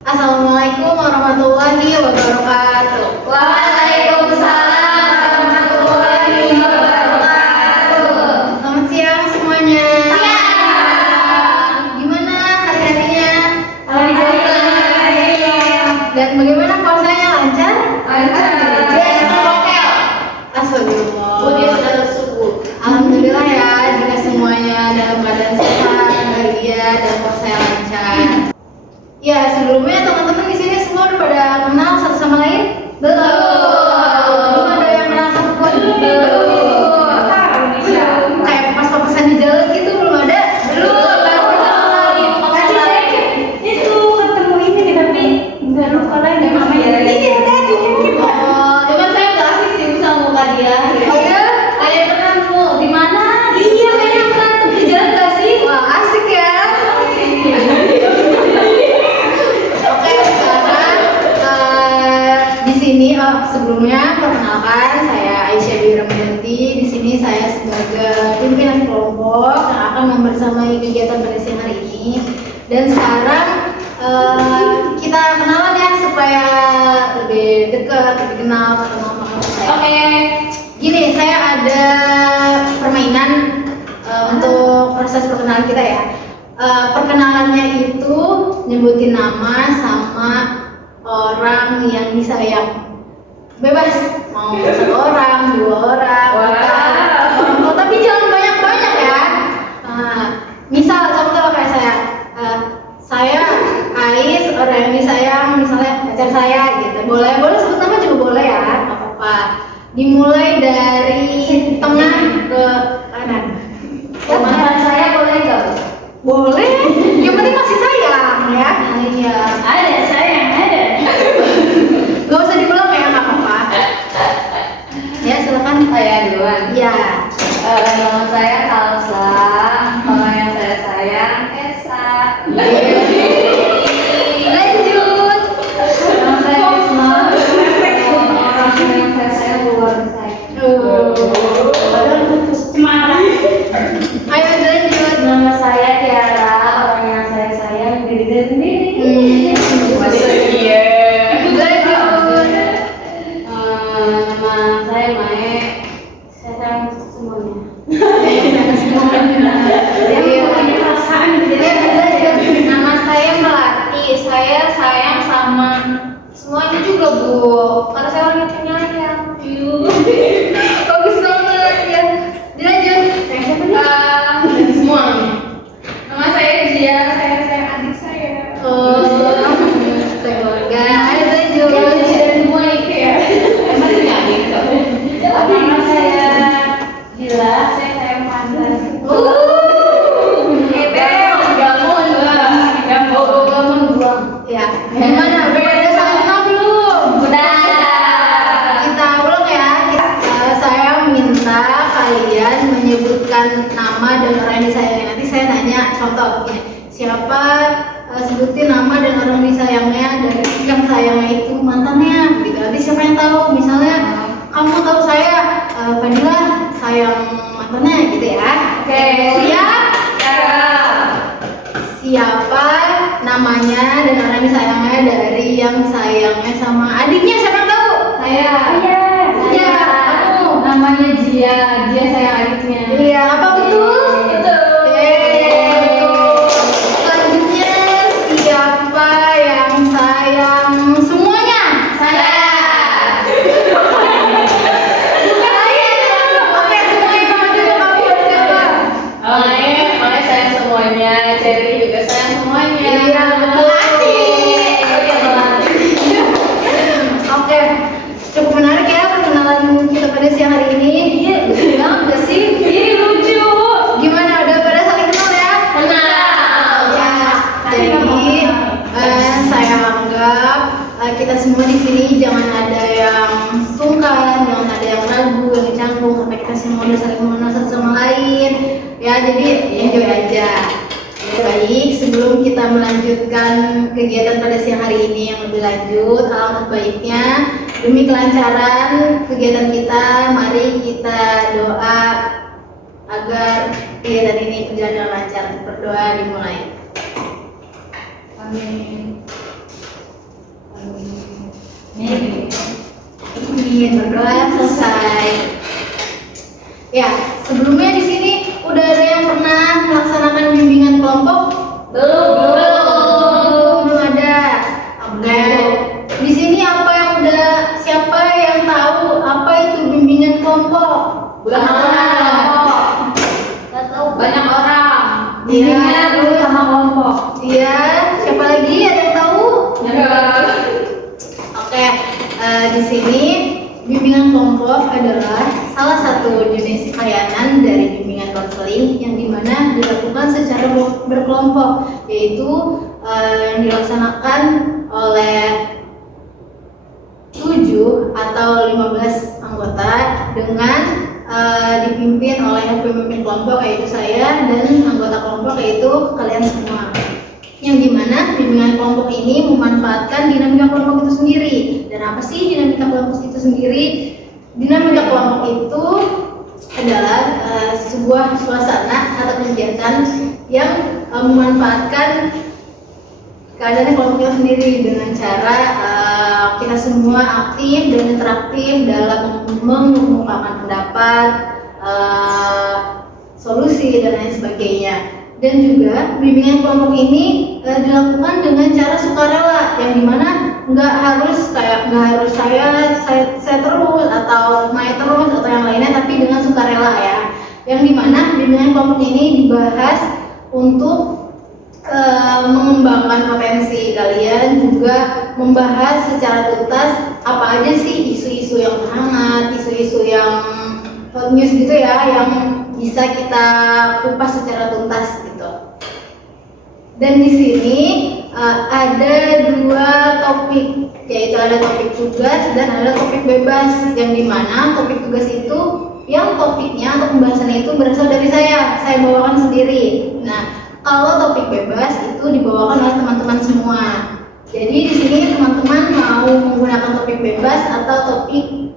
Assalamualaikum warahmatullahi wabarakatuh. Waalaikumsalam warahmatullahi wabarakatuh. Selamat siang semuanya. Siang. Gimana hari-harinya? Alhamdulillah. Dan bagaimana puasanya, lancar? Lancar. Astagfirullah. Budi sudah subuh. Alhamdulillah ya, jika semuanya dalam keadaan sehat, bahagia, dan puasanya lancar. Ya, sebelumnya teman-teman di sini semua udah pada kenal satu sama lain? Belum ada yang kenal satupun? Belum. Kayak pas papasan di jalan gitu belum ada? Baru pertama kali. Tadi saya itu ketemu ini tapi nggak lupa lagi namanya. Iya tadi Oh, Cuman saya nggak asik sih bisa muka dia. oh ya? Kalian pernah nemu di mana? Iya, kayaknya pernah tuh di jalan nggak sih? Wah, asik ya. Oke, sekarang di sini sebelumnya perkenalkan saya Aisyah Dwi Ramdanti. Di sini saya sebagai pimpinan kelompok yang akan membersamai kegiatan pada siang hari ini. Dan sekarang kita kenalan ya supaya lebih dekat, lebih kenal sama saya. Oke. Gini, saya ada permainan untuk proses perkenalan kita ya. Perkenalannya itu nyebutin nama sama orang yang disayang. Bebas, mau satu orang, dua orang, Wow. tapi jangan banyak-banyak ya. Misal contoh kayak saya Ais, orang yang disayang, misalnya pacar saya gitu. Boleh sebut nama juga boleh ya, nggak apa-apa. Dimulai dari tengah ke kanan. Mantan saya boleh nggak? Boleh, yang penting masih sayang ya. Iya. Ada sayang ada. Gak usah diulang ya, nggak apa-apa. Ya silakan. Saya duluan. Ya. Nama saya Kalsa. Orang yang saya sayang Esa. Lanjut. Nama saya Isma. Orang yang saya sayang keluarga saya. Padahal putus cemara. Ayo lanjut. Nama saya Tiara. Orang yang saya sayang diri sendiri. Iya. Lanjut. Nama saya Mae. Saya sayang semuanya. Nama saya Melati. Saya sayang sama semuanya juga Bu. Karena saya orangnya penyayang. Bagus banget ya. Dilanjut. Semuanya. Nama saya Dia. Saya sayang adik saya. Oh, keluarga. Ayo lanjut. Semua itu ya. Emang tidak gitu. Nama saya Gila. Saya sayang Pandas. Ya. Gimana? Udah pada saling kenal belum? Udah. Kita ulang ya. Saya minta kalian menyebutkan nama dan orang yang disayangi. Nanti saya nanya contoh gini, siapa sebutin nama dan orang yang disayangnya dari yang sayangnya itu mantannya gitu. Nanti siapa yang tahu? Misalnya kamu tahu saya Fadila sayang mantannya gitu ya. Oke. Siap? Siapa namanya dan orang yang disayangnya dari yang sayangnya sama adiknya, siapa yang tahu? Saya. Iya, kamu. Namanya Dia. Dia sayang adiknya. Iya, apa betul? Betul. Betul. Selanjutnya siapa yang sayang semuanya? Saya. Bukan saya. Oke, semuanya kamu juga kamu siapa? Mae sayang semuanya. Cherry juga sayang semuanya. Iya, betul. Oke, cukup menarik ya perkenalan kita pada siang hari ini. Iya, lucu banget gak sih? Ih, lucu. Gimana, udah pada saling kenal ya? Kenal. Ya, jadi saya anggap kita semua di sini jangan ada yang sungkan, jangan ada yang ragu, yang canggung, sampai kita semua udah saling mengenal satu sama lain. Ya, jadi enjoy aja. Baik, sebelum kita melanjutkan melanjutkan kegiatan pada siang hari ini yang lebih lanjut. Alangkah baiknya demi kelancaran kegiatan kita, mari kita doa agar kegiatan ini berjalan dengan lancar. Berdoa dimulai. Amin. Amin. Berdoa selesai. Ya, sebelumnya di sini udah ada yang pernah melaksanakan bimbingan kelompok? Belum ada. Oke. Di sini siapa yang tahu apa itu bimbingan kelompok? Banyak orang. Iya. Bimbingan dulu sama kelompok. Iya, siapa lagi ada yang tahu? Oke, di sini bimbingan kelompok adalah salah satu jenis layanan dari bimbingan konseling yang dimana dilakukan secara berkelompok, yaitu yang dilaksanakan oleh 7 atau 15 anggota dengan dipimpin oleh pemimpin kelompok yaitu saya dan anggota kelompok yaitu kalian semua. Yang dimana bimbingan kelompok ini memanfaatkan dinamika kelompok itu sendiri. Dan apa sih dinamika kelompok itu sendiri? Dinamika kelompok itu adalah sebuah suasana atau kegiatan yang memanfaatkan keadaan kelompok itu sendiri dengan cara kita semua aktif dan interaktif dalam mengemukakan pendapat, solusi dan lain sebagainya. Dan juga bimbingan kelompok ini dilakukan dengan cara sukarela, yang dimana nggak harus saya terus atau Maya terus atau yang lainnya, tapi dengan sukarela ya. Yang dimana bimbingan kelompok ini dibahas untuk mengembangkan potensi kalian, juga membahas secara tuntas apa aja sih isu-isu yang hangat, isu-isu yang hot news gitu ya, yang bisa kita kupas secara tuntas gitu. Dan di sini ada 2 topik, yaitu ada topik tugas dan ada topik bebas, yang dimana topik tugas itu yang topiknya atau pembahasannya itu berasal dari saya bawakan sendiri. Nah, kalau topik bebas itu dibawakan oleh teman-teman semua. Jadi di sini teman-teman mau menggunakan topik bebas atau topik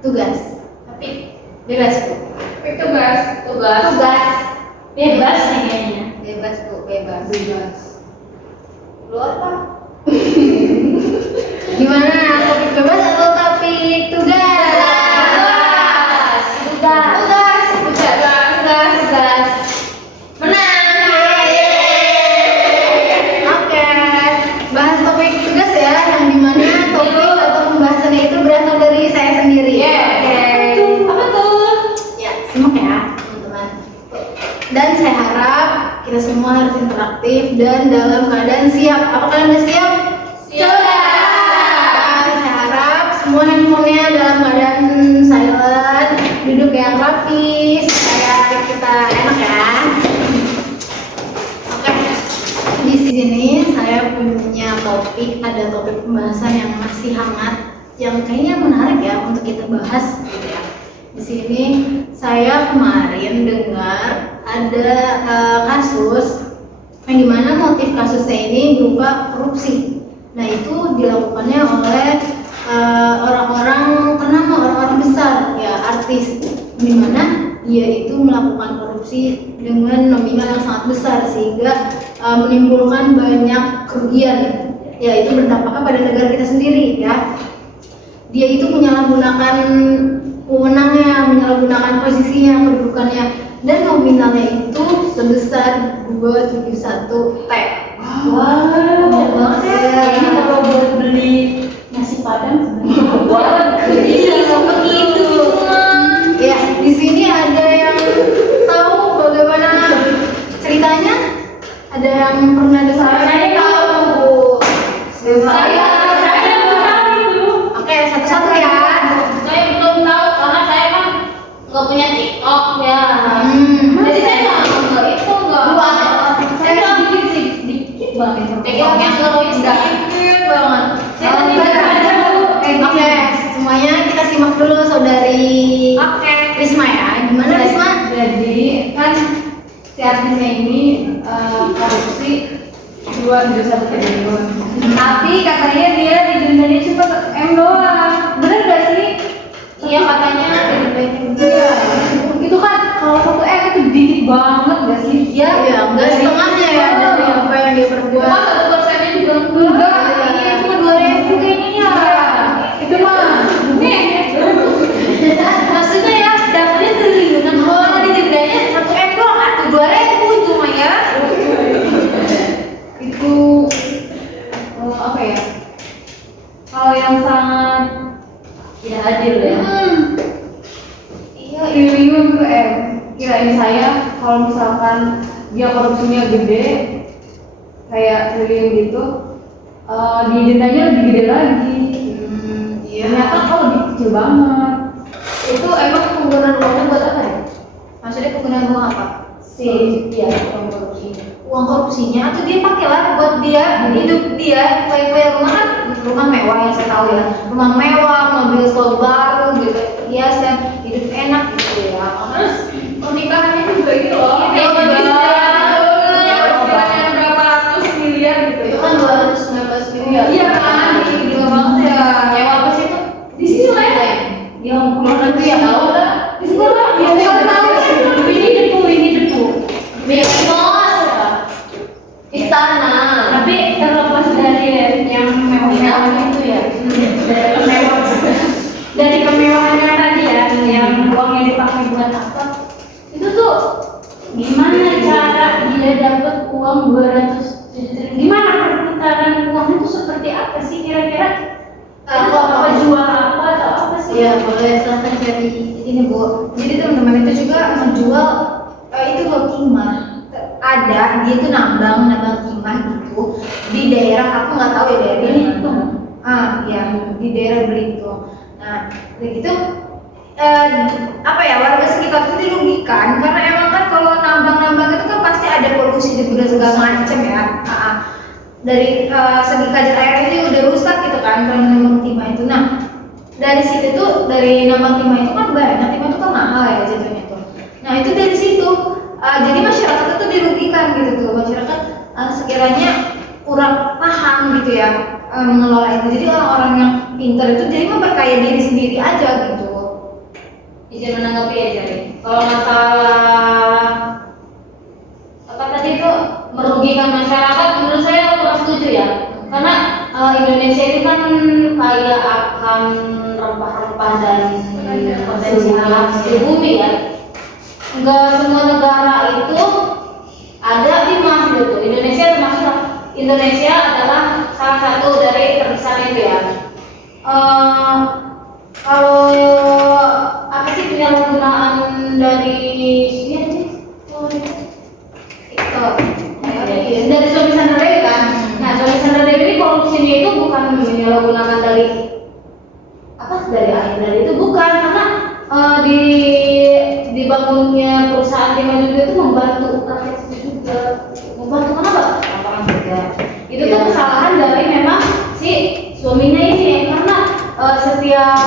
tugas? Tapi bebas Bu. Topik tugas. Bebas nih kayaknya. Bebas Bu, bebas. Lu apa? Gimana, topik bebas atau topik tugas? Tugas. Menang. Oke. Bahas topik tugas ya, yang dimana topik atau pembahasannya itu berasal dari saya sendiri. Apa tuh? Ya, simak ya teman-teman. Dan saya harap kita semua harus interaktif dan dalam keadaan siap. Apakah kalian sudah siap? Sudah. Saya harap semua handphonenya dalam keadaan silent, duduk yang rapi supaya kita enak ya. Oke, di sini saya punya topik, ada topik pembahasan yang masih hangat, yang kayaknya menarik ya untuk kita bahas gitu ya. Di sini saya kemarin dengar ada kasus yang dimana motif kasusnya ini berupa korupsi. Nah, itu dilakukannya oleh orang-orang ternama, orang-orang besar ya, artis, dimana dia itu melakukan korupsi dengan nominal yang sangat besar sehingga menimbulkan banyak kerugian, ya itu berdampak pada negara kita sendiri ya. Dia itu menyalahgunakan wewenangnya, menyalahgunakan posisinya, kedudukannya, dan nominalnya itu sebesar 271 T. Banyak banget. Ini kalau buat beli nasi padang seperti itu. Ya, di sini ada yang tahu bagaimana ceritanya? Ada yang pernah dengar? Saya tahu. Saya belum tahu itu. Oke, satu-satu ya. Saya belum tahu karena saya kan nggak punya TikTok ya. Jadi saya nggak itu nggak. Saya sedikit banget. TikToknya sedikit banget. Saya tadi aja Bu. Oke, semuanya kita simak dulu saudari Risma ya. Gimana Risma? Jadi kan si artisnya ini korupsi 1 triliun. Tapi katanya dia di dendanya cuma M doang. Bener gak sih? Iya katanya Iya. Itu kan kalau 1 M itu dikit banget gak sih? Iya, enggak setengahnya ya dari apa yang dia perbuat. Cuma 1%-nya juga Enggak, Ini cuma 2.000 kayaknya ya. itu mah nih. Maksudnya ya, dapatnya triliunan, kalau di dendanya 1 M doang, atau 2.000 itu mah ya. Itu apa ya? Hal yang sangat tidak adil ya. iya triliun tuh kirain saya kalau misalkan dia korupsinya gede kayak triliun gitu, di dendanya lebih gede lagi. Iya. Ternyata kok lebih kecil banget. Itu emang penggunaan uangnya buat apa ya? Maksudnya penggunaan uang apa? Iya, uang korupsi. Uang korupsinya atau dia pakai lah buat dia hidup dia kayak rumah kan, rumah mewah yang saya tahu ya, rumah mewah, mobil selalu baru gitu, hias dan hidup enak gitu ya. Terus pernikahannya juga gitu loh. Iya, Yang berapa ratus miliar gitu. Itu kan 219 miliar. Iya kan, gila banget ya. Nyewa apa sih itu? Di sini lah ya. Yang luar negeri ya tahu lah. Di sini lah. Iya, saya tahu. Ini debu. Minos. Istana. Tapi terlepas dari yang mewah-mewah itu ya, dari kemewahannya tadi ya, yang uangnya dipakai buat apa? Itu tuh gimana cara dia dapat uang 200 juta? Gimana perputaran uangnya itu seperti apa sih kira-kira? Apa jual apa atau apa sih? Iya, boleh silahkan jadi ini Bu. Jadi teman-teman itu juga menjual itu kalau timah. Ada dia tuh nambang timah gitu di daerah, aku nggak tahu ya daerah Belitung. ya di daerah Belitung. Nah, begitu apa ya, warga sekitar itu dirugikan karena emang kan kalau nambang itu kan pasti ada polusi dan segala macam ya. Dari segi kadar airnya itu udah rusak gitu kan kalau nambang timah itu. Nah, dari situ tuh, dari nambang timah itu kan banyak, timah itu kan mahal ya jatuhnya tuh. Nah, itu dari situ jadi masyarakat itu dirugikan gitu tuh, masyarakat sekiranya kurang paham gitu ya mengelola itu. Jadi orang-orang yang pintar itu jadi memperkaya diri sendiri aja gitu. Izin menanggapi ya Jari. Kalau masalah apa tadi itu merugikan masyarakat, menurut saya kurang setuju ya. Karena Indonesia ini kan kaya akan rempah-rempah dan potensi alam di bumi ya. Enggak semua negara itu ada timah gitu. Indonesia adalah salah satu dari terbesar itu ya. Kalau apa sih penyalahgunaan dari dari Suami Sandra Dewi kan? Nah, Suami Sandra Dewi ini korupsinya itu bukan menyalahgunakan dari dari itu bukan, karena dibangunnya perusahaan timah juga itu membantu rakyat juga. Membantu kenapa? Lapangan kerja. Itu tuh kesalahan dari memang si suaminya ini, karena setiap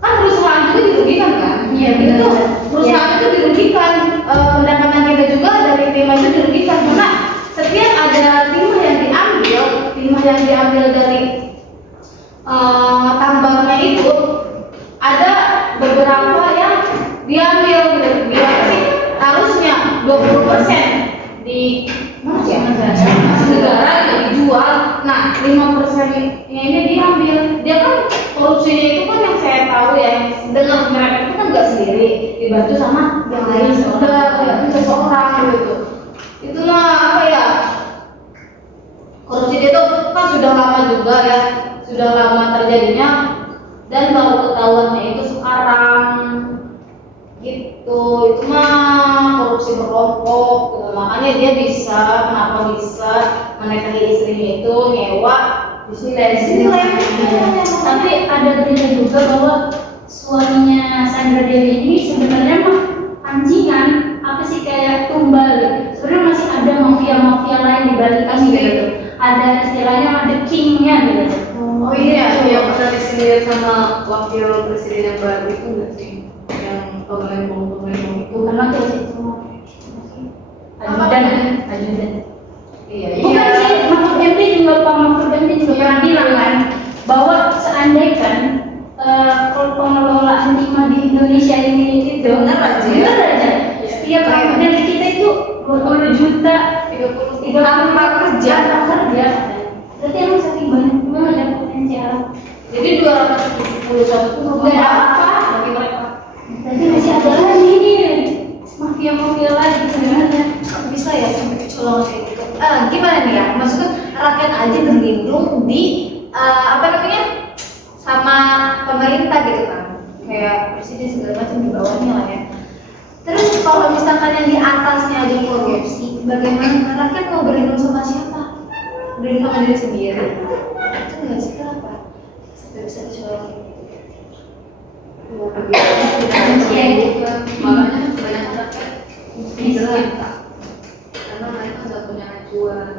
kan perusahaan itu dirugikan kan? Iya, itu perusahaan itu dirugikan, pendapatan kita juga dari timah itu dirugikan karena setiap ada timah yang diambil dari tambangnya itu ada beberapa yang diambil biar sih harusnya 20% di negara itu dijual. Nah, 5% ini diambil. Dia kan korupsinya itu kan yang saya tahu ya, dengan mereka itu kan nggak sendiri, dibantu sama yang lain juga, seseorang gitu. Itulah apa ya, korupsi itu kan sudah lama juga ya, sudah lama terjadinya dan baru ketahuannya itu sekarang gitu. Itu mah korupsi berkelompok gitu. Makanya dia kenapa bisa menikahi istrinya itu nyewa di sini. Tapi ada berita juga bahwa suaminya Sandra Dewi ini sebenarnya mah pancingan, apa sih, kayak tumbal gitu. Sebenarnya masih ada mafia-mafia lain di balik ini gitu. Ada istilahnya ada kingnya gitu. Oh iya, yang pernah disindir sama wakil presiden yang baru itu nggak sih? Yang pengelempong itu. Bukan wakil itu. Ajudan. Iya. Bukan sih, bahwa seandainya kalau pengelolaan timah di Indonesia ini itu Bener aja. setiap tahun dari kita itu 20 juta 30 tanpa kerja berarti emang saking banyak memang ada potensial. Jadi 271 tuh Nggak ada apa-apa. bagi mereka. Berarti masih ada lagi nih mafia-mafia lagi sebenarnya. Kok bisa ya sampai kecolongan kayak gitu? Gimana nih ya? Maksudnya rakyat aja berlindung di apa namanya sama pemerintah gitu kan? Kayak presiden segala macam di bawahnya lah ya. Terus kalau misalkan yang di atasnya aja korupsi, bagaimana rakyat mau berlindung sama siapa? Berlindung sama diri sendiri. Itu nggak sih kenapa? Sampai bisa kecolongan kayak gitu. Makanya kebanyakan rakyat miskin karena mereka nggak punya acuan.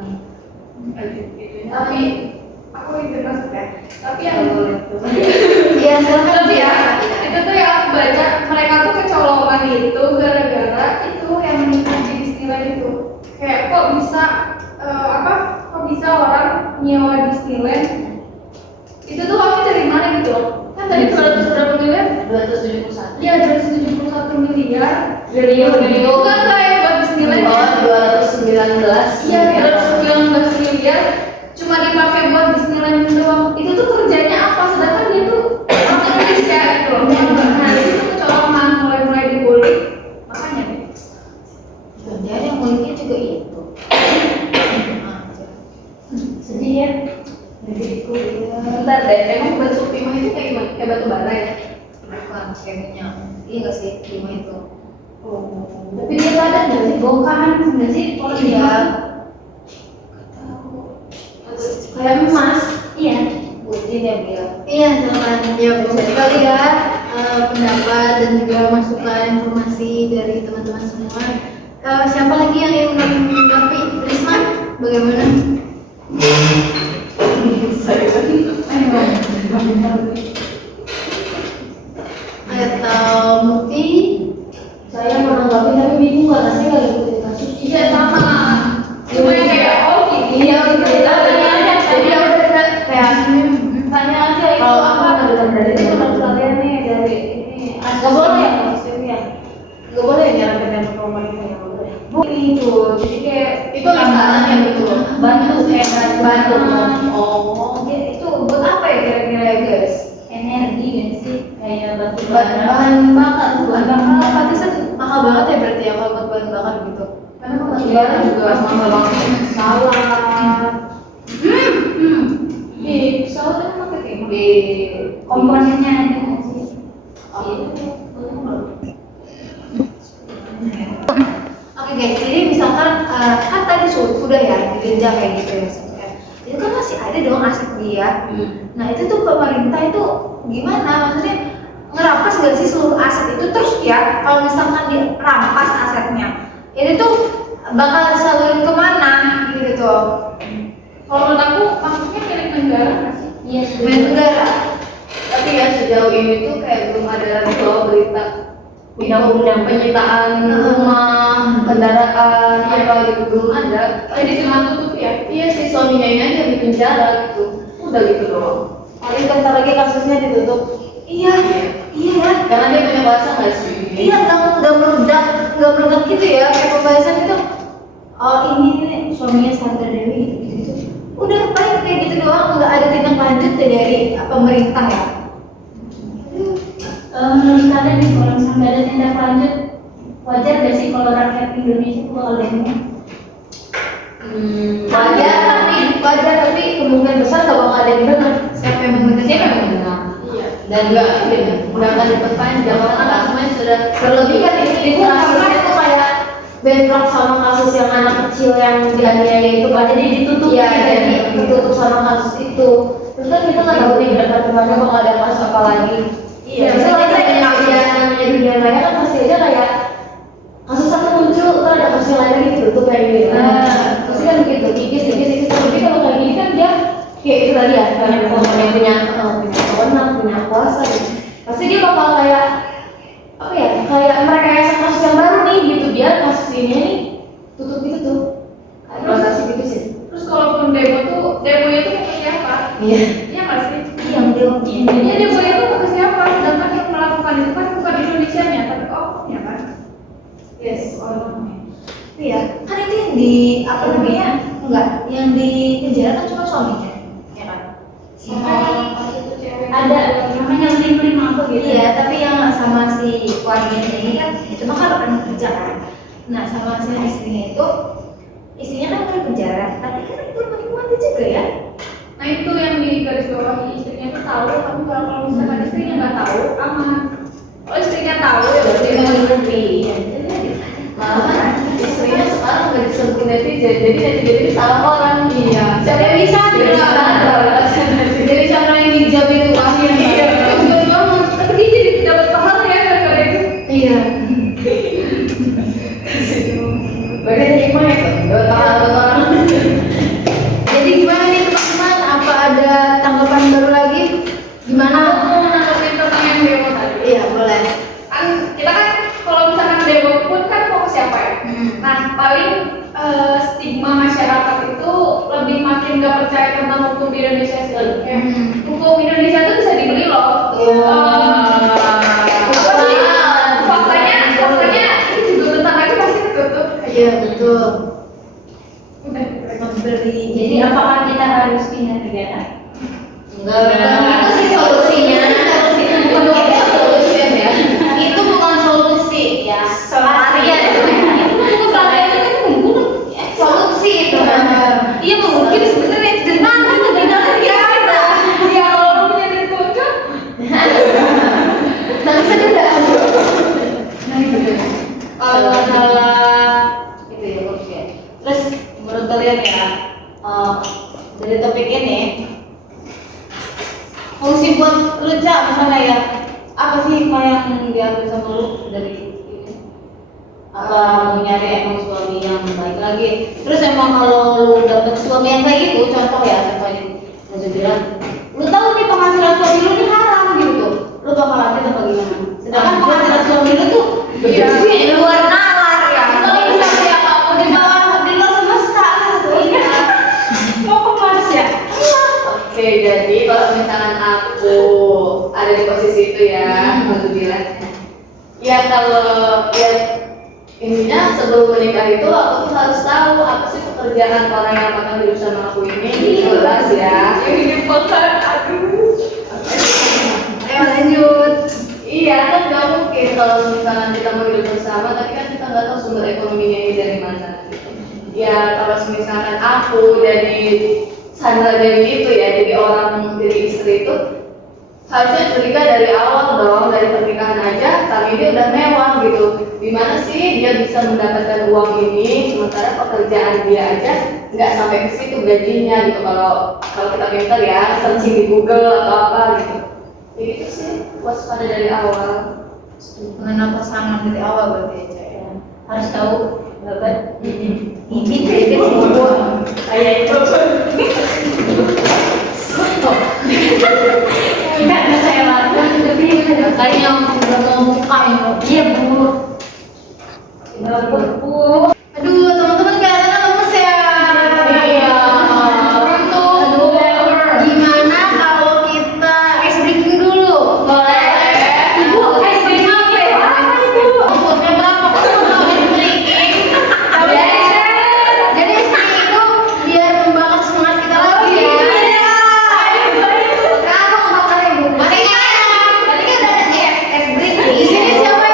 Tapi aku itu maksudnya. Tapi yang Iya, silakan. tapi ya itu tuh yang aku baca mereka tuh kecolongan itu gara-gara itu yang menikah di Disneyland itu. Kayak kok bisa kok bisa orang nyewa Disneyland itu tuh uangnya dari mana gitu loh. Kan tadi 200 berapa miliar? 271. Iya, 271 miliar. Itu kan kayak buat Disneyland. Oh, 219. Iya, 219 miliar cuma dipakai buat Disneyland doang. Itu tuh kerjanya apa? Sedangkan dia tuh orang Indonesia gitu loh. Nah, itu tuh kecolongan mulai dibully. Makanya nih. Jangan yang muliknya juga itu. Sedih ya. Negeriku ya. Bentar deh, emang bentuk timah itu kayak gimana? Kayak batu bara ya? Bukan kayak minyak. Iya nggak sih lima itu? Oh. Tapi dia padat nggak sih? Bongkahan nggak sih? Kalau Iya. dia Kayak emas. iya. Budin ya bilang. Iya silakan. Ya bagus sekali ya pendapat dan juga masukan informasi dari teman-teman semua. Siapa lagi yang ingin menanggapi? Risma, bagaimana? Atau mungkin saya mau menanggapi tapi bingung karena saya nggak ikutin kasus. Iya sama. Cuma yang kayak gini. Iya gitu. Tanya aja. Jadi ya udah kayak Tanya aja itu kalau apa? aku ada dari Itu itu menurut kalian nih dari ini. nggak boleh ya maksudnya nggak boleh nyerempet yang pemerintah ya nggak boleh. Itu jadi kayak Itu langganan yang betul. Bantu bantu. Oh. itu buat apa ya kira-kira ya guys? Energi kan sih kayak batu Bahan bara. bakar bukan bakar pantesan mahal banget ya berarti ya kalau buat bahan bakar gitu. Karena kalau batu bara juga mahal banget. Salah. Di pesawat kan pakai timah. Di Komponennya ada nggak sih? Oke guys, jadi misalkan kan tadi sudah ya digenjang kayak gitu ya maksudnya. Itu kan masih ada dong aset dia. Nah itu tuh pemerintah itu gimana? Maksudnya ngerampas nggak sih seluruh aset itu terus ya? Kalau misalkan dirampas asetnya, ini tuh bakal disalurin kemana gitu? Kalau menurut aku maksudnya milik negara nggak sih? Iya Main negara. Tapi ya sejauh ini tuh kayak belum ada lagi loh berita undang-undang penyitaan rumah, kendaraan, apa gitu belum ada. Jadi cuma tutup ya. Iya sih suaminya ini aja di penjara gitu. Udah gitu doang. Paling bentar lagi kasusnya ditutup. Iya, iya ya. Karena dia punya kuasa nggak sih? Iya, nggak meledak gitu ya kayak pembahasan itu. Oh ini nih suaminya Sandra Dewi gitu. Udah paling kayak gitu doang, nggak ada tindak lanjut deh dari pemerintah ya. Menurut kalian nih kalau misalnya nggak ada tindak lanjut, wajar gak sih kalau rakyat Indonesia itu bakal demo? Wajar tapi kemungkinan besar nggak bakal ada yang benar. Siapa yang benar? Iya. Dan nggak akan diperpanjang karena semuanya sudah Terlebih kan ini kasusnya tuh kayak bentrok sama kasus yang anak kecil yang dianiaya itu kan jadi ditutup Iya, jadi iya. ditutup sama kasus itu. Terus kan kita nggak tahu nih ke depannya bakal ada kasus apa lagi. Iya, Misalnya kita yang namanya dunia maya kan pasti aja kayak kasus satu muncul, kan ada kasus yang lain lagi ditutup kayak gitu. Pasti kan begitu, kikis. Tapi kalau kayak gini kan dia kayak itu tadi ya, kayak punya kewenangan, punya kuasa gitu. Pasti dia bakal kayak apa ya, kayak mereka yang kasus yang baru nih gitu, biar kasus ini nih tutup gitu tuh. Kayak gitu sih. Terus kalaupun demo tuh demonya tuh pakai siapa? Iya. Iya nggak sih? Iya dia boleh itu ke siapa, sedangkan yang melakukan itu kan bukan Indonesianya, tapi ya kan. Yes, orangnya. Iya, kan itu yang di apa namanya? Enggak, yang di penjara kan cuma suaminya, ya kan? Ada namanya link apa gitu. Iya, tapi yang sama si keluarganya ini kan cuma kan rekan kerja kan. Nah, sama si istrinya kan di penjara, tapi kan itu menikmati juga ya. Nah itu yang di garis bawahi, istrinya tuh tahu, tapi kalau misalkan istrinya nggak tahu, aman. Kalau istrinya tahu ya berarti nggak berhenti. Malahan Istrinya sekarang nggak disebut netizen, jadi netizen ini salah orang. iya. Siapa yang bisa? Jadi cara yang hijab itu akhirnya. Iya, betul banget. Tapi dia jadi dapat pahala ya gara-gara itu. Iya. Bagai hikmah itu, dapat pahala orang. Jadi gimana nih teman-teman? Apa ada tanggapan baru lagi? Gimana? Aku mau menanggapi pertanyaan demo tadi. Iya boleh. Kan kita kan kalau misalkan demo pun kan mau ke siapa ya? Nah paling stigma masyarakat itu lebih makin gak percaya tentang hukum di Indonesia sih. Kayak hukum Indonesia tuh bisa dibeli loh. Faktanya ini juga bentar lagi pasti ketutup. Iya betul. Udah. Membeli. Jadi apakah kita harus pindah negara? Enggak. Itu sih solusinya. Itu bukan solution ya. Itu bukan solusi ya. Pelarian. Itu pelarian itu kan membunuh. Solusi itu. Iya mungkin sebenarnya dari mana tuh dari negara. Ya kalau punya ditunjuk. Tapi sedenda. Nah itu dia. Kalau masalah itu ya Coach ya. Terus menurut kalian ya dari topik ini fungsi buat lu Cak misalnya ya apa sih yang diambil sama lu dari ini? Apa mau nyari emang suami yang baik lagi? Terus emang kalau lu dapet suami yang kayak gitu, contoh ya contohnya Nazir bilang, lu tahu nih penghasilan suami lu ini haram gitu, lu bakal lanjut apa gimana? Sedangkan penghasilan suami lu tuh di luar nalar ya. Kalau misalnya ya kamu di luar semesta gitu. Mau ke Mars ya? Oke, jadi kalau misalkan aku ada di posisi itu ya, aku bilang, ya kalau ya intinya sebelum menikah itu aku tuh harus tahu apa sih pekerjaan orang yang akan hidup sama aku ini, jelas ya. Ini bukan aduh. Ayo lanjut. Iya kan nggak mungkin kalau misalkan kita mau hidup bersama, tapi kan kita nggak tahu sumber ekonominya ini dari mana. Gitu. Ya kalau misalkan aku dari Sandra Dewi itu ya, jadi orang jadi istri itu harusnya curiga dari awal dong, dari pernikahan aja kami ini udah mewah gitu. Dimana sih dia bisa mendapatkan uang ini, sementara pekerjaan dia aja nggak sampai ke situ gajinya gitu. Kalau kita pintar ya, searching di Google atau apa gitu. Jadi itu sih waspada dari awal. Mengenal pasangan dari awal berarti aja ya. Harus tahu babat Ini beda semua. Kayak itu. enggak saya lakukan tapi Kayaknya udah mau buka ya. iya bu Aduh, teman-teman kelihatannya lemes ya. Iya. Aduh, gimana kalau kita ice breaking dulu? Boleh. ibu ice cream apa ya? Apa itu? Umurnya berapa? Kamu mau ice breaking? Jadi ice breaking itu biar membakar semangat kita lagi ya. Kamu mau kalian bu? Tadi kan ada ice breaking. Di sini siapa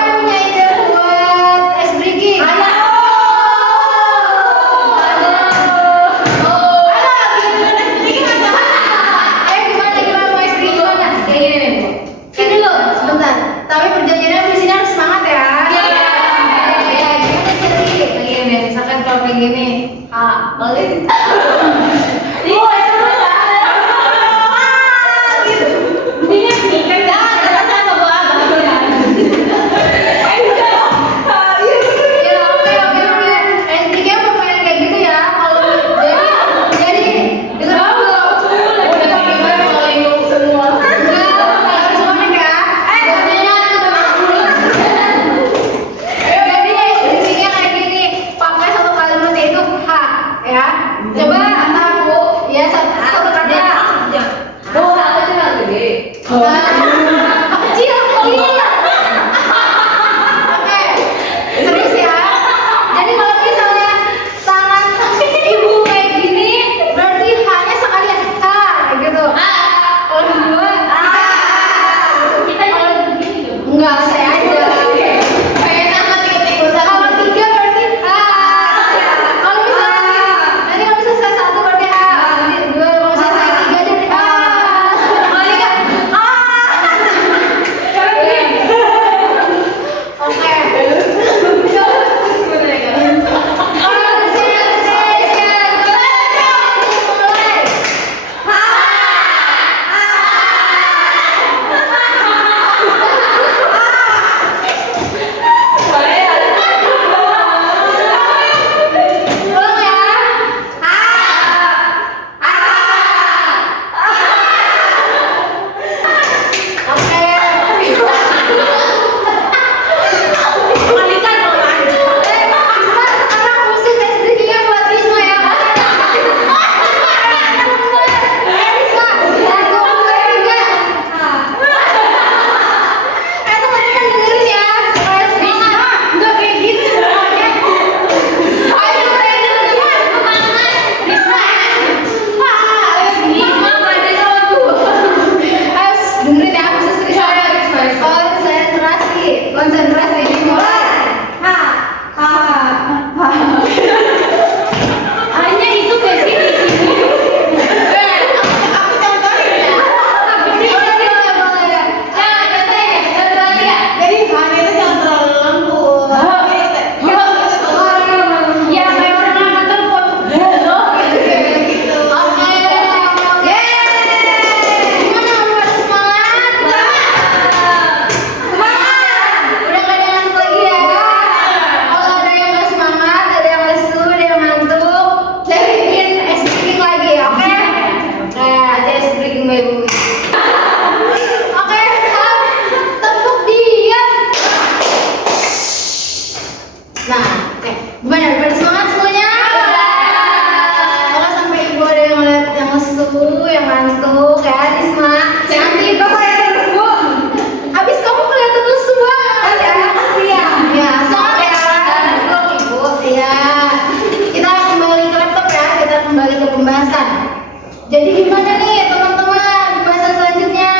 Jadi gimana nih teman-teman pembahasan selanjutnya?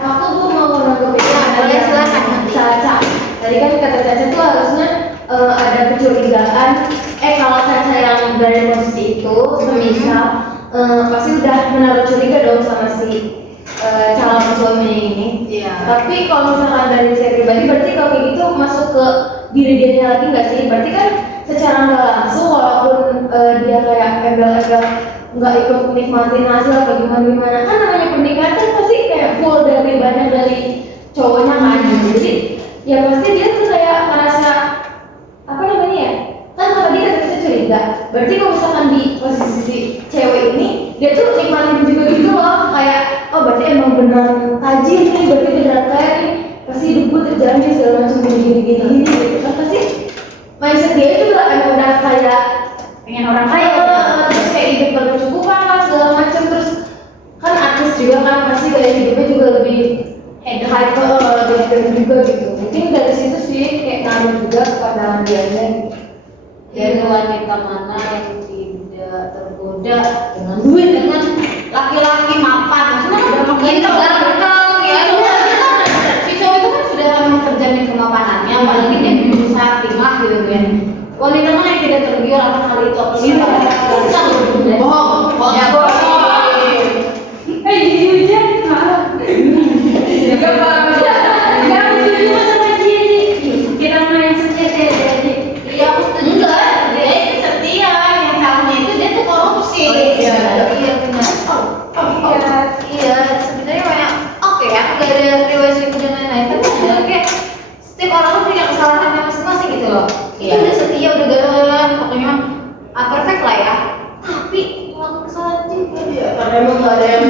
Aku mau menanggapi Boleh, silakan. Caca. Tadi kan kata Caca tuh harusnya ada kecurigaan. Kalau Caca yang berada di posisi itu, semisal pasti udah menaruh curiga dong sama si calon suaminya ini. Iya. Tapi kalau misalkan dari saya pribadi, berarti kalau kayak gitu masuk ke diri dia lagi nggak sih? Berarti kan secara nggak langsung, walaupun dia kayak embel-embel nggak ikut menikmati hasil atau gimana kan namanya pernikahan kan pasti kayak full dari banyak dari cowoknya kan. Jadi ya pasti dia tuh kayak merasa apa namanya ya, kan kalau dia kita curiga, berarti kalau misalkan di posisi si cewek ini dia tuh nikmatin juga gitu loh, kayak oh berarti emang beneran tajir nih, berarti beneran kaya nih, pasti hidup gue terjamin segala macam gini gitu kan. Pasti mindset dia itu emang udah kayak pengen orang kaya. terus kayak hidup berkecukupan lah segala macam. Terus kan artis juga kan pasti kayak hidupnya juga lebih lebih juga gitu. Mungkin dari situ sih kayak ngaruh juga kepada dia gitu. Dari wanita mana yang tidak tergoda dengan duit, dengan laki-laki mapan, maksudnya itu ganteng ya. Si cowok itu kan sudah mengerjakan kemapanannya, apalagi dia berusaha timah gitu kan. Wanita mana yang tidak tergiur akan hal itu? Bohong, ya bohong. Jadi hujan maaf. Juga pak. Kamu setuju sama dia nih? Kita main setia jadi. Iya aku setuju enggak. Dia itu setia, yang salahnya itu dia tuh korupsi. Iya. Iya benar. Iya, sebenarnya kayak oke ya, gak ada riwayat selingkuh dan lain-lain, tapi sebenarnya kayak setiap orang tuh punya kesalahannya masing-masing gitu loh. Itu udah setia, udah gagal, pokoknya perfect lah ya. Tapi melakukan kesalahan juga. Iya, karena emang gak ada yang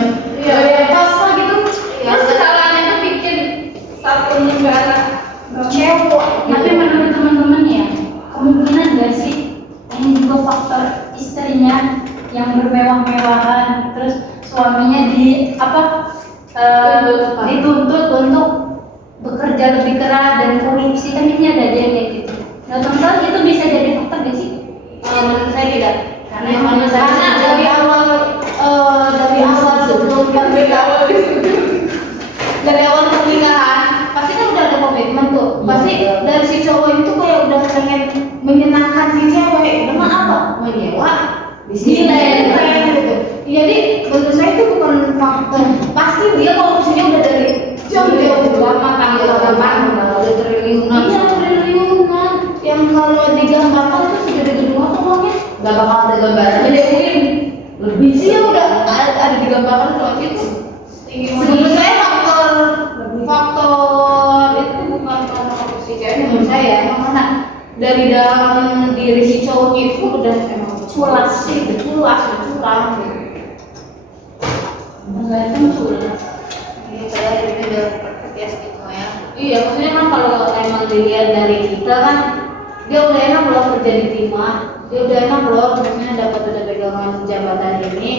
Pas lah gitu. Terus kesalahannya tuh bikin satu negara Cewek. Tapi menurut teman-teman ya, kemungkinan gak sih ini juga faktor istrinya yang bermewah-mewahan, terus suaminya dituntut untuk bekerja lebih keras dan korupsi, kan ini ada aja yang kayak gitu. Nah teman-teman itu bisa jadi faktor gak sih? menurut saya tidak. Karena Menurut saya dari awal sebelum pernikahan, dari awal pernikahan pasti kan udah ada komitmen tuh. Pasti dari si cowok itu kayak udah pengen menyenangkan si cewek dengan apa? Menyewa, bisnis, gitu. Jadi menurut saya itu bukan faktor. Pasti dia korupsinya udah dari jauh lama tanggal udah triliunan. Iya triliunan. Yang kalau digambarkan tuh sudah di gedung apa uangnya? Gak bakal ada gambaran. Lebih sih ya udah ada digambarkan kalau itu. Menurut saya faktor itu bukan karena korupsi cewek menurut saya, karena dari dalam diri si cowoknya itu udah emang culas sih, curang gitu. Enggak itu sulit. Iya, saya itu udah perfect ya semuanya. Iya, maksudnya kan kalau emang dilihat dari kita kan, dia udah enak loh kerja di timah, dia udah enak loh, maksudnya dapat ada pegangan jabatan ini,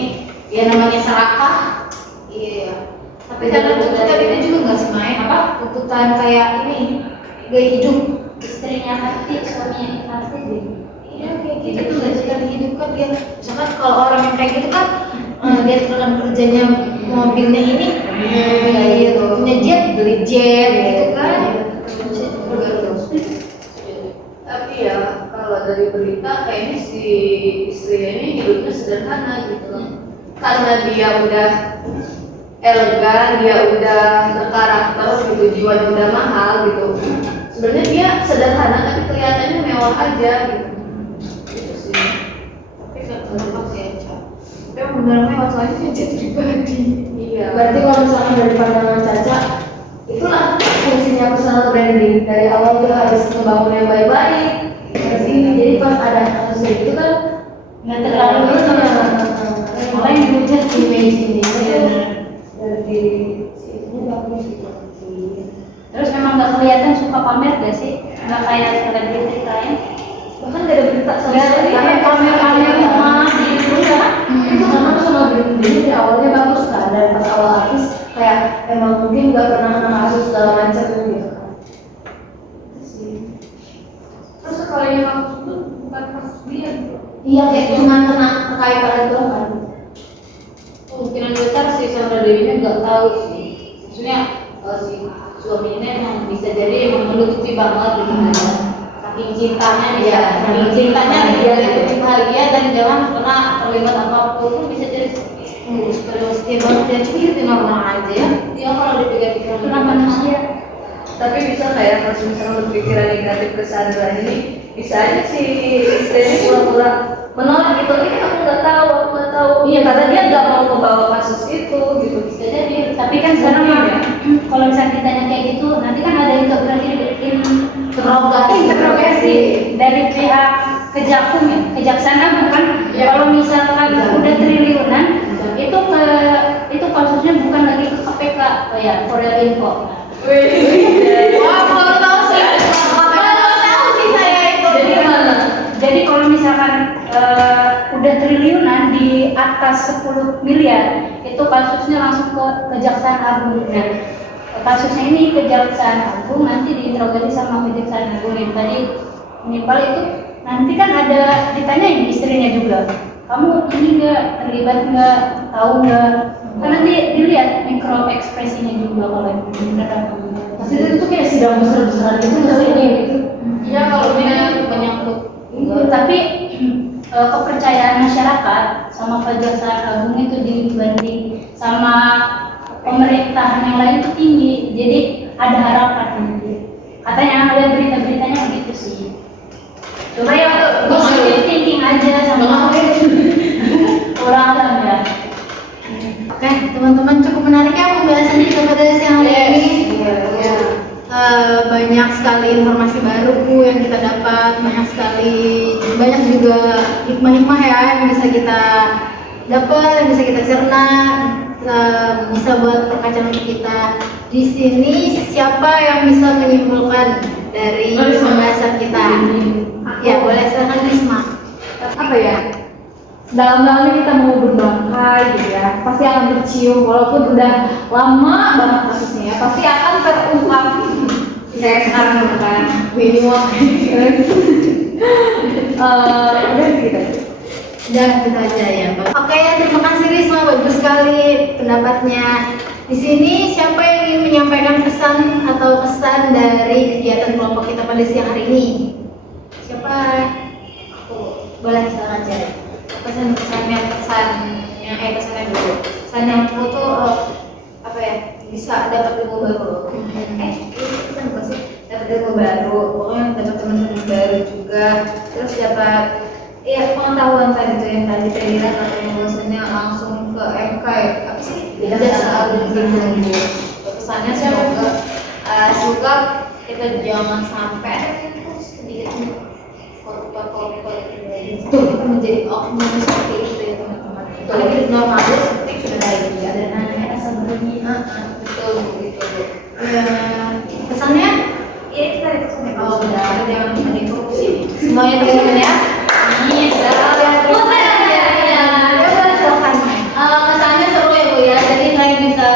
ya namanya serakah. Iya. Tapi karena tuntutan ini juga nggak sih main apa? Tuntutan kayak ini gaya hidup. Istrinya hati, suaminya hati deh. Iya kayak gitu tuh nggak sih kan hidup kan dia. Misalkan kalau orang yang kayak gitu kan dia rekan kerjanya mobilnya ini punya jet, beli jet gitu kan. Tapi ya kalau dari berita kayaknya si istrinya ini hidupnya sederhana gitu loh. Karena dia udah elegan, dia udah berkarakter gitu, jiwanya udah mahal gitu. Sebenarnya dia sederhana tapi kelihatannya mewah aja gitu. Gitu sih. Tapi kan tetap sih ya. Tapi benar-benar masalahnya jet pribadi. Iya. Berarti kalau misalnya dari pandangan Caca, itulah fungsinya personal branding. Dari awal dia harus membangun yang baik-baik. Jadi pas ada kasus itu kan Nggak terlalu terus Orang yang dihujat image ini dari ini bagus gitu. terus memang nggak kelihatan suka pamer gak sih? Nggak kayak selebriti lain. Bahkan gak ada berita sama Nggak sekali. kayak pamer-pamer emas gitu kan? Itu karena personal branding dari awalnya bagus kan, dan pas awal artis kayak emang mungkin nggak pernah kena kasus segala macam gitu kan. Terus sekalinya kasus itu bukan kasus dia gitu. Iya kayak cuma kena terkait itu kan. Dewinya nggak tahu sih. Maksudnya si suaminya emang bisa jadi emang menutupi banget gitu kan. Saking cintanya dia, saking cintanya dia itu bahagia dan jangan pernah terlibat apapun pun bisa jadi seperti banget dia gitu normal aja ya. Dia kalau dipikir-pikir Itulah manusia. Tapi bisa kayak kalau misalnya berpikiran negatif ke Sandra ini, bisa aja si istri ini pura-pura menolak gitu, ini aku nggak tahu. Iya, karena dia nggak mau membawa kasus itu gitu. bisa jadi. Tapi kan sekarang mah, kalau misalnya ditanya kayak gitu, nanti kan ada interogasi dari pihak kejaksaan ya, kejaksaan Agung kan. Kalau misalkan udah triliunan, itu kasusnya bukan lagi ke KPK, oh ya, for your info. Wah, baru tahu sih. Baru tahu sih saya itu. Jadi mana? Jadi kalau misalkan udah triliunan di atas 10 miliar, itu kasusnya langsung ke Kejaksaan Agung. Nah, kasusnya ini Kejaksaan Agung nanti diinterogasi sama Kejaksaan Agung yang tadi menimpal itu, nanti kan ada ditanyain istrinya juga. Kamu ini nggak terlibat, nggak tahu nggak? Kan nanti dilihat mikro ekspresinya juga kalau itu benar atau enggak. Pasti itu kayak sidang besar-besaran gitu nggak sih gitu. Iya kalau dia menyangkut Tapi kepercayaan masyarakat sama Kejaksaan Agung itu dibanding sama pemerintahan yang lain itu tinggi, jadi ada harapan nanti. Katanya ada berita-beritanya begitu sih. Coba ya positive thinking aja sama orang-orang ya. Oke, teman-teman, cukup menarik ya pembahasan kita pada siang hari ini. Iya. Banyak sekali informasi baru yang kita dapat, banyak juga hikmah-hikmah ya yang bisa kita dapat, yang bisa kita cerna, bisa buat perkataan kita. Di sini siapa yang bisa menyimpulkan dari pembahasan kita? Ya, boleh silakan Risma. Apa ya, dalam-dalamnya kita mau berbangkai gitu ya, pasti akan tercium walaupun udah lama banget kasusnya ya, pasti akan terungkap kayak sekarang bukan minimal udah gitu. Udah kita aja ya, Pak. Oke, terima kasih Risma, bagus sekali pendapatnya. Di sini siapa yang ingin menyampaikan pesan atau kesan dari kegiatan kelompok kita pada siang hari ini? Siapa? Aku boleh silakan aja. Pesannya dulu. Pesan yang aku tuh apa ya? Bisa dapat ilmu baru. Pesan apa sih? Dapat ilmu baru. Pokoknya dapat teman-teman baru juga. Terus dapat pengetahuan tadi tuh yang tadi saya bilang katanya bahwasanya langsung ke MK ya. Apa sih? Jasa Agung. Pesannya semoga kita jangan sampai sedikit koruptor itu kita menjadi oknum seperti itu ya teman-teman. Kalau kita normalis seperti sudah baik ya dan hanya rasa berbunyi. Betul begitu. Pesannya? Iya kita ada pesannya. Oh sudah ada yang ada korupsi. Semuanya teman-teman ya. Kesannya seru ya Bu ya, jadi saya bisa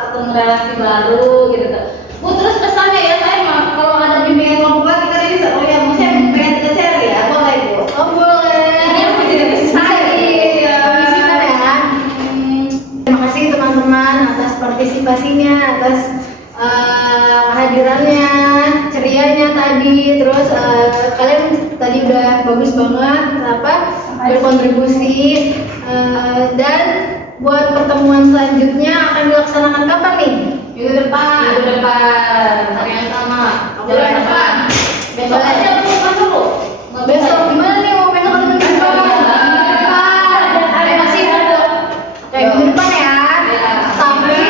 ketemu relasi baru gitu tuh. Bu, terus pesannya ya, saya mah kalau ada bimbingan kelompok kita ini seru ya, maksudnya pengen kita share ya, boleh Bu? Oh boleh. Ini aku jadi bisnis Iya. Ya. Terima kasih teman-teman atas partisipasinya, atas kehadirannya, cerianya tadi. Terus kalian tadi udah bagus banget berkontribusi, dan buat pertemuan selanjutnya akan dilaksanakan kapan nih? minggu depan hari yang sama. Bulan depan. Besok aja Bu, kan dulu. Besok gimana nih mau pengen ketemu di depan? Masih ada. Kayak minggu depan ya. Tapi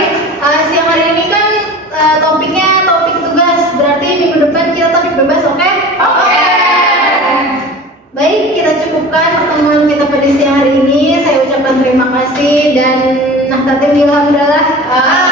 siang hari ini kan topiknya topik tugas, berarti minggu depan kita topik bebas, oke? Oke. Baik, kita cukupkan pertemuan kita pada siang hari ini. Saya ucapkan terima kasih dan Nahdlatul Ulama.